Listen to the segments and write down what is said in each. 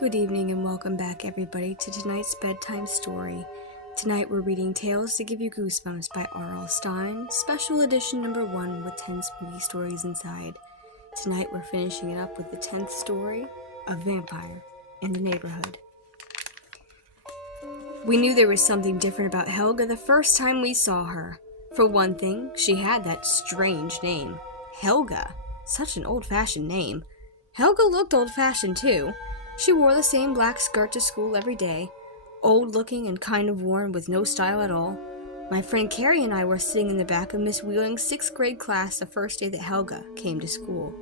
Good evening and welcome back everybody to tonight's bedtime story. Tonight we're reading Tales to Give You Goosebumps by R.L. Stine, special edition number 1 with 10 spooky stories inside. Tonight we're finishing it up with the 10th story, A Vampire in the Neighborhood. We knew there was something different about Helga the first time we saw her. For one thing, she had that strange name. Helga. Such an old-fashioned name. Helga looked old-fashioned too. She wore the same black skirt to school every day, old-looking and kind of worn with no style at all. My friend Carrie and I were sitting in the back of Miss Wheeling's 6th grade class the first day that Helga came to school.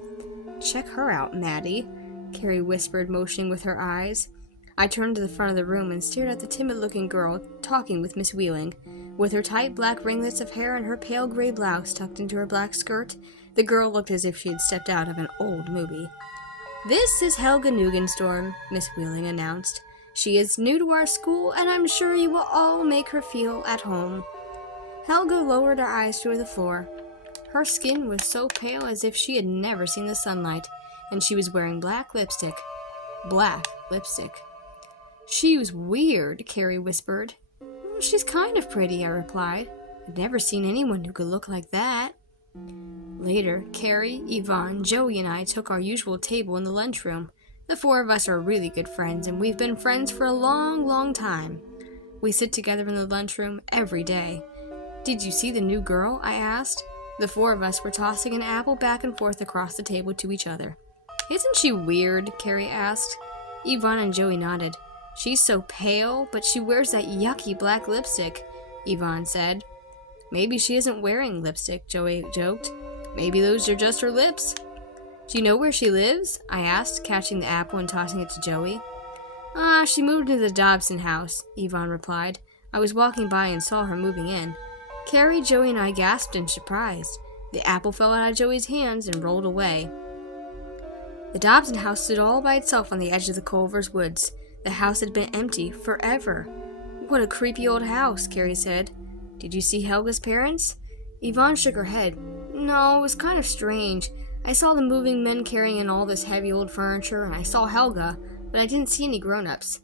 "Check her out, Maddie," Carrie whispered, motioning with her eyes. I turned to the front of the room and stared at the timid-looking girl talking with Miss Wheeling. With her tight black ringlets of hair and her pale gray blouse tucked into her black skirt, the girl looked as if she had stepped out of an old movie. "This is Helga Nugenstorm," Miss Wheeling announced. "She is new to our school, and I'm sure you will all make her feel at home." Helga lowered her eyes to the floor. Her skin was so pale as if she had never seen the sunlight, and she was wearing black lipstick. Black lipstick. "She was weird," Carrie whispered. "Well, she's kind of pretty," I replied. "I'd never seen anyone who could look like that." Later, Carrie, Yvonne, Joey, and I took our usual table in the lunchroom. The 4 of us are really good friends, and we've been friends for a long, long time. We sit together in the lunchroom every day. "Did you see the new girl?" I asked. The 4 of us were tossing an apple back and forth across the table to each other. "Isn't she weird?" Carrie asked. Yvonne and Joey nodded. "She's so pale, but she wears that yucky black lipstick," Yvonne said. "Maybe she isn't wearing lipstick," Joey joked. "Maybe those are just her lips." "Do you know where she lives?" I asked, catching the apple and tossing it to Joey. She moved into the Dobson house," Yvonne replied. "I was walking by and saw her moving in." Carrie, Joey, and I gasped in surprise. The apple fell out of Joey's hands and rolled away. The Dobson house stood all by itself on the edge of the Culvers woods. The house had been empty forever. "What a creepy old house," Carrie said. "Did you see Helga's parents?" Yvonne shook her head. "No, it was kind of strange. I saw the moving men carrying in all this heavy old furniture, and I saw Helga, but I didn't see any grown-ups."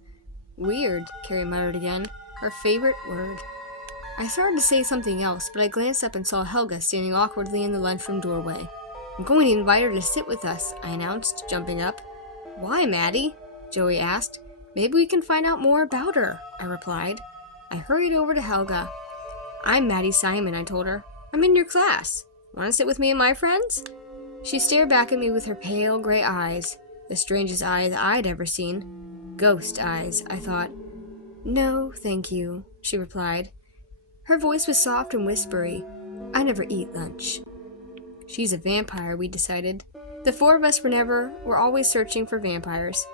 "Weird," Carrie muttered again, her favorite word. I started to say something else, but I glanced up and saw Helga standing awkwardly in the lunchroom doorway. "I'm going to invite her to sit with us," I announced, jumping up. "Why, Maddie?" Joey asked. "Maybe we can find out more about her," I replied. I hurried over to Helga. "I'm Maddie Simon," I told her. "I'm in your class. Want to sit with me and my friends?" She stared back at me with her pale gray eyes, the strangest eyes I'd ever seen. Ghost eyes, I thought. "No, thank you," she replied. Her voice was soft and whispery. "I never eat lunch." She's a vampire, we decided. The 4 of us were always searching for vampires.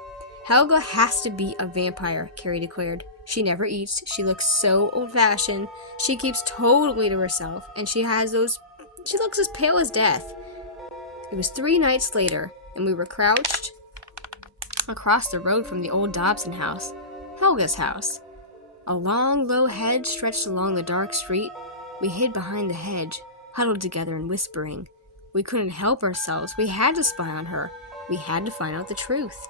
"Helga has to be a vampire," Carrie declared. "She never eats, she looks so old-fashioned, she keeps totally to herself, and she looks as pale as death." It was 3 nights later, and we were crouched across the road from the old Dobson house, Helga's house. A long, low hedge stretched along the dark street. We hid behind the hedge, huddled together and whispering. We couldn't help ourselves. We had to spy on her. We had to find out the truth.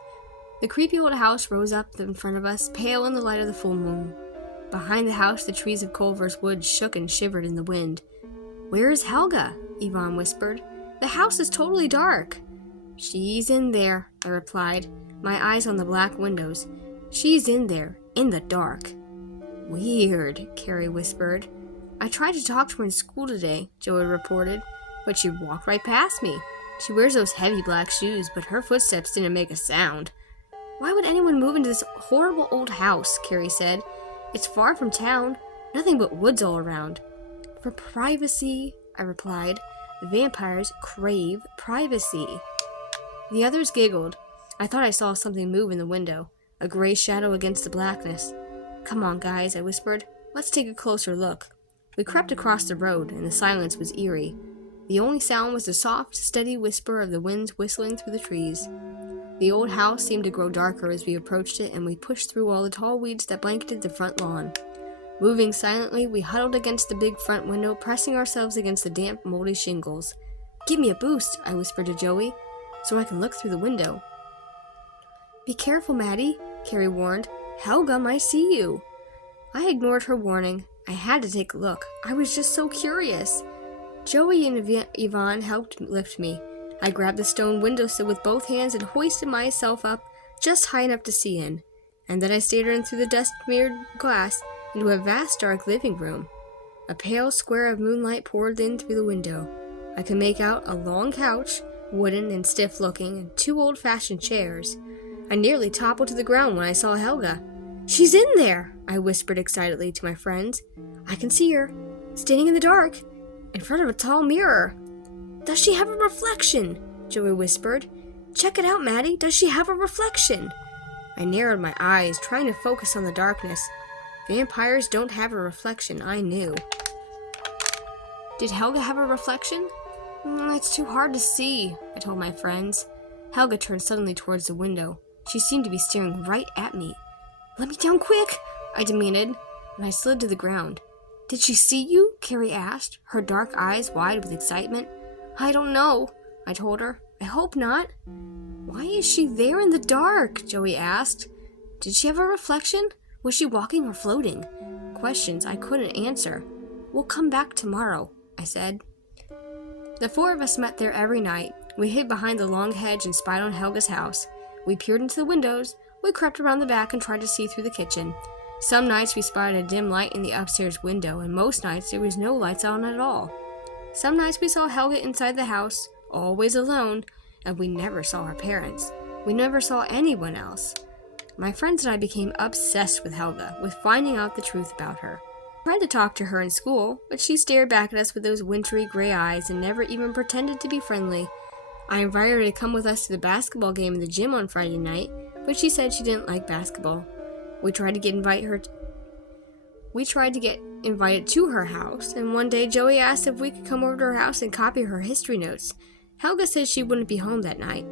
The creepy old house rose up in front of us, pale in the light of the full moon. Behind the house, the trees of Culver's woods shook and shivered in the wind. "Where is Helga?" Yvonne whispered. "The house is totally dark." "She's in there," I replied, my eyes on the black windows. "She's in there, in the dark." "Weird," Carrie whispered. "I tried to talk to her in school today," Joey reported, "but she walked right past me. She wears those heavy black shoes, but her footsteps didn't make a sound." "Why would anyone move into this horrible old house?" Carrie said. "It's far from town, nothing but woods all around." "For privacy," I replied. "Vampires crave privacy." The others giggled. I thought I saw something move in the window, a gray shadow against the blackness. "Come on, guys," I whispered. "Let's take a closer look." We crept across the road, and the silence was eerie. The only sound was the soft, steady whisper of the wind whistling through the trees. The old house seemed to grow darker as we approached it, and we pushed through all the tall weeds that blanketed the front lawn. Moving silently, we huddled against the big front window, pressing ourselves against the damp, moldy shingles. "Give me a boost," I whispered to Joey, "so I can look through the window." Be careful, Maddie, Carrie warned. Helga might see you. I ignored her warning. I had to take a look. I was just so curious. Joey and Yvonne helped lift me. I grabbed the stone windowsill with both hands and hoisted myself up just high enough to see in. And then I stared in through the dust-smeared glass into a vast dark living room. A pale square of moonlight poured in through the window. I could make out a long couch, wooden and stiff-looking, and 2 old-fashioned chairs. I nearly toppled to the ground when I saw Helga. "She's in there!" I whispered excitedly to my friends. "I can see her, standing in the dark, in front of a tall mirror." "Does she have a reflection?" Joey whispered. "Check it out, Maddie. Does she have a reflection?" I narrowed my eyes, trying to focus on the darkness. Vampires don't have a reflection, I knew. Did Helga have a reflection? It's too hard to see, I told my friends. Helga turned suddenly towards the window. She seemed to be staring right at me. "Let me down quick," I demanded, and I slid to the ground. "Did she see you?" Carrie asked, her dark eyes wide with excitement. "I don't know," I told her. "I hope not." "Why is she there in the dark?" Joey asked. Did she have a reflection? Was she walking or floating? Questions I couldn't answer. "We'll come back tomorrow," I said. The 4 of us met there every night. We hid behind the long hedge and spied on Helga's house. We peered into the windows. We crept around the back and tried to see through the kitchen. Some nights we spied a dim light in the upstairs window, and most nights there was no lights on at all. Some nights we saw Helga inside the house, always alone, and we never saw her parents. We never saw anyone else. My friends and I became obsessed with Helga, with finding out the truth about her. I tried to talk to her in school, but she stared back at us with those wintry gray eyes and never even pretended to be friendly. I invited her to come with us to the basketball game in the gym on Friday night, but she said she didn't like basketball. We tried to get invited to her house, and one day Joey asked if we could come over to her house and copy her history notes. Helga said she wouldn't be home that night.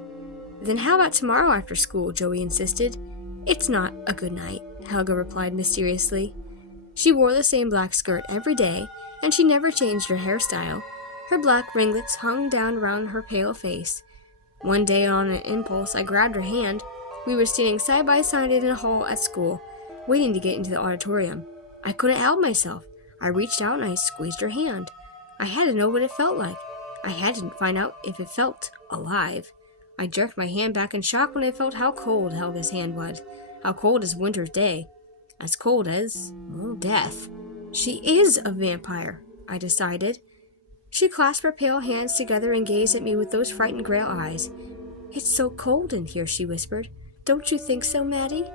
"Then how about tomorrow after school?" Joey insisted. "It's not a good night," Helga replied mysteriously. She wore the same black skirt every day, and she never changed her hairstyle. Her black ringlets hung down around her pale face. One day, on an impulse, I grabbed her hand. We were standing side by side in a hall at school, waiting to get into the auditorium. I couldn't help myself. I reached out and I squeezed her hand. I had to know what it felt like. I had to find out if it felt alive. I jerked my hand back in shock when I felt how cold Helga's hand was. How cold as winter's day. As cold as, death. She is a vampire, I decided. She clasped her pale hands together and gazed at me with those frightened gray eyes. "It's so cold in here," she whispered. "Don't you think so, Maddie?"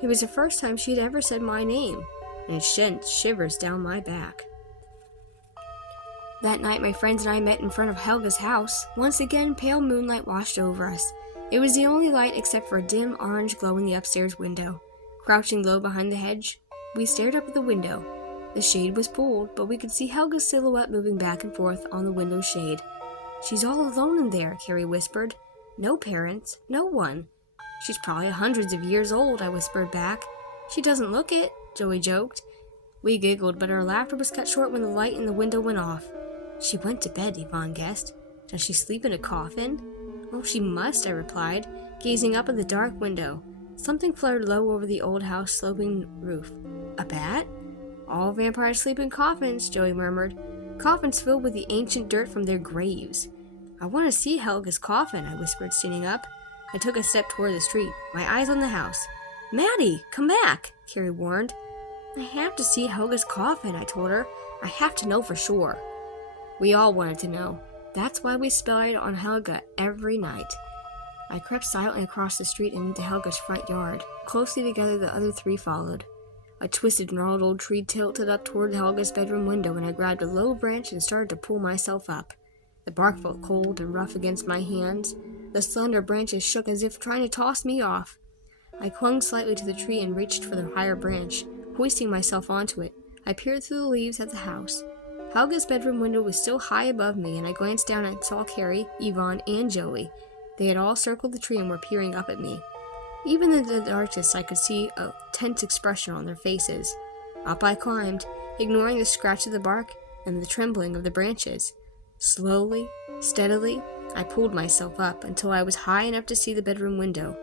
It was the first time she had ever said my name, and it sent shivers down my back. That night, my friends and I met in front of Helga's house. Once again, pale moonlight washed over us. It was the only light except for a dim orange glow in the upstairs window. Crouching low behind the hedge, we stared up at the window. The shade was pulled, but we could see Helga's silhouette moving back and forth on the window shade. "She's all alone in there," Carrie whispered. "No parents, no one." "She's probably hundreds of years old," I whispered back. "She doesn't look it," Joey joked. We giggled, but our laughter was cut short when the light in the window went off. "She went to bed," Yvonne guessed. "Does she sleep in a coffin?" "Oh, she must," I replied, gazing up at the dark window. Something fluttered low over the old house sloping roof. "A bat?" "All vampires sleep in coffins," Joey murmured. "Coffins filled with the ancient dirt from their graves." "I want to see Helga's coffin," I whispered, standing up. I took a step toward the street, my eyes on the house. "Maddie, come back," Carrie warned. "I have to see Helga's coffin," I told her. "I have to know for sure." We all wanted to know. That's why we spied on Helga every night. I crept silently across the street and into Helga's front yard. Closely together, the other 3 followed. A twisted, gnarled old tree tilted up toward Helga's bedroom window, and I grabbed a low branch and started to pull myself up. The bark felt cold and rough against my hands. The slender branches shook as if trying to toss me off. I clung slightly to the tree and reached for the higher branch. Hoisting myself onto it, I peered through the leaves at the house. Helga's bedroom window was still high above me, and I glanced down and saw Carrie, Yvonne, and Joey. They had all circled the tree and were peering up at me. Even in the darkness, I could see a tense expression on their faces. Up I climbed, ignoring the scratch of the bark and the trembling of the branches. Slowly, steadily, I pulled myself up until I was high enough to see the bedroom window.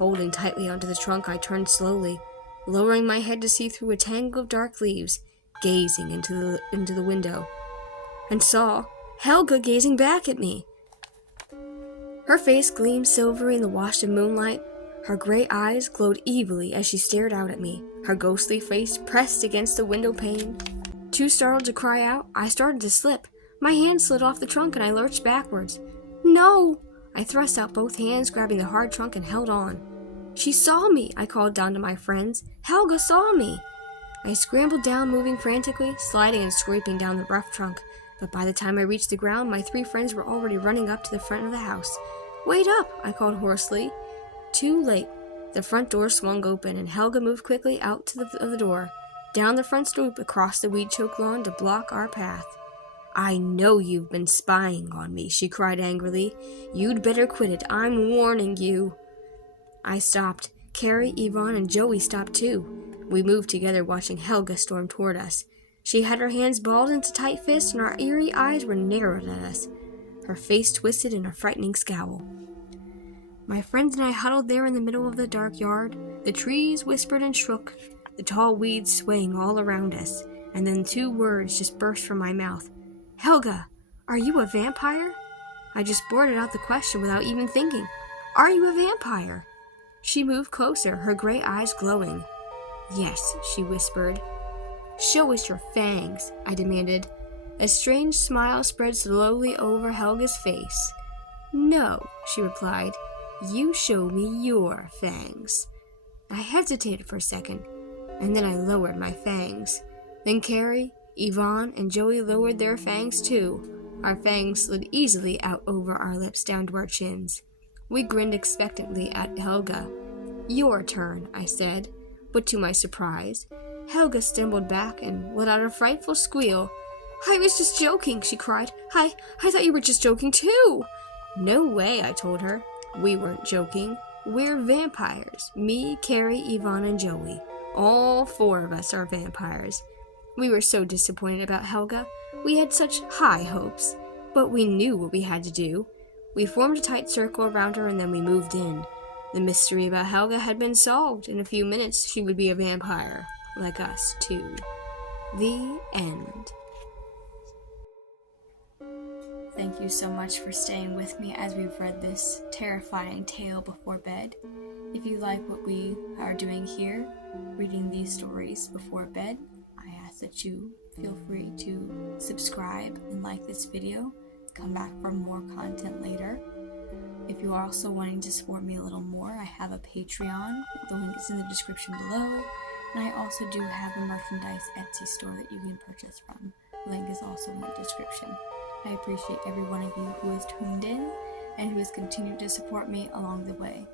Holding tightly onto the trunk, I turned slowly, lowering my head to see through a tangle of dark leaves, gazing into the window, and saw Helga gazing back at me. Her face gleamed silvery in the wash of moonlight. Her gray eyes glowed evilly as she stared out at me, her ghostly face pressed against the window pane. Too startled to cry out, I started to slip. My hand slid off the trunk and I lurched backwards. No! I thrust out both hands, grabbing the hard trunk, and held on. She saw me, I called down to my friends. Helga saw me! I scrambled down, moving frantically, sliding and scraping down the rough trunk. But by the time I reached the ground, my 3 friends were already running up to the front of the house. Wait up, I called hoarsely. Too late. The front door swung open, and Helga moved quickly out of the door, down the front stoop, across the weed-choked lawn to block our path. I know you've been spying on me, she cried angrily. You'd better quit it. I'm warning you. I stopped. Carrie, Yvonne, and Joey stopped too. We moved together, watching Helga storm toward us. She had her hands balled into tight fists, and her eerie eyes were narrowed at us. Her face twisted in a frightening scowl. My friends and I huddled there in the middle of the dark yard. The trees whispered and shook, the tall weeds swaying all around us, and then 2 words just burst from my mouth. Helga, are you a vampire? I just blurted out the question without even thinking. Are you a vampire? She moved closer, her gray eyes glowing. Yes, she whispered. Show us your fangs, I demanded. A strange smile spread slowly over Helga's face. No, she replied. You show me your fangs. I hesitated for a second, and then I lowered my fangs. Then Carrie, Yvonne, and Joey lowered their fangs too. Our fangs slid easily out over our lips down to our chins. We grinned expectantly at Helga. Your turn, I said, but to my surprise, Helga stumbled back and let out a frightful squeal. I was just joking, she cried. I thought you were just joking too. No way, I told her. We weren't joking. We're vampires. Me, Carrie, Yvonne, and Joey. All 4 of us are vampires. We were so disappointed about Helga. We had such high hopes. But we knew what we had to do. We formed a tight circle around her and then we moved in. The mystery about Helga had been solved. In a few minutes, she would be a vampire. Like us, too. The end. Thank you so much for staying with me as we've read this terrifying tale before bed. If you like what we are doing here, reading these stories before bed, I ask that you feel free to subscribe and like this video. Come back for more content later. If you're also wanting to support me a little more, I have a Patreon. The link is in the description below. And I also do have a merchandise Etsy store that you can purchase from. The link is also in the description. I appreciate every one of you who has tuned in and who has continued to support me along the way.